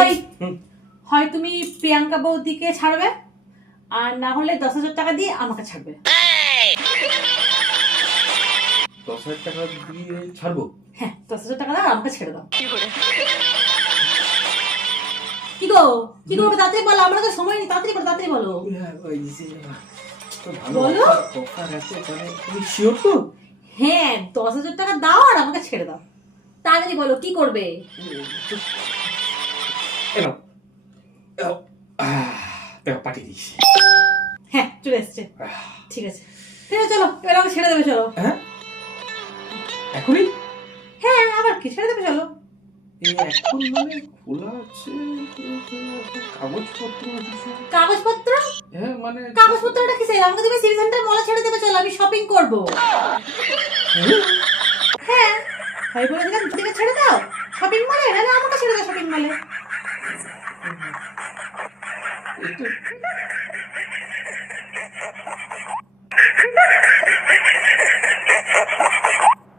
ওই, হয় তুমি প্রিয়াঙ্কা বৌদিকে ছাড়বে, আর না হলে 10,000 টাকা দিয়ে আমাকে ছাড়বে। 10,000 টাকা দিয়ে ছাড়বো? হ্যাঁ, 10,000 টাকা দাও, আমাকে ছেড়ে দাও। কি গো, কি করবে তাড়াতাড়ি বলো, আমরা তো সময় নেই, তাড়াতাড়ি বলো, তাড়াতাড়ি বলো। বলো। তুমি শিওর তো? হ্যাঁ, 10,000 টাকা দাও আর আমাকে ছেড়ে দাও। তাড়াতাড়ি বলো কি করবে। পাঠিয়ে দিস। হ্যাঁ, চলে এসছে। ঠিক আছে, ঠিক আছে, চলো এবার আমাকে ছেড়ে দেবে, চলো। হ্যাঁ, এখনই? হ্যাঁ, আবার কি, ছেড়ে দেবে, চলো। এখন মানে খোলা আছে কাগজপত্র কিছু? কাগজপত্র? হ্যাঁ মানে কাগজপত্রটা কি চাই? আমাকে তুমি সিটি সেন্টার মলে ছেড়ে দেবে, চলো, আমি শপিং করবো। হ্যাঁ, ভাই বলে দিলাম থেকে ছেড়ে দাও শপিং মলে, নাহলে আমাকে ছেড়ে দাও শপিং মলে।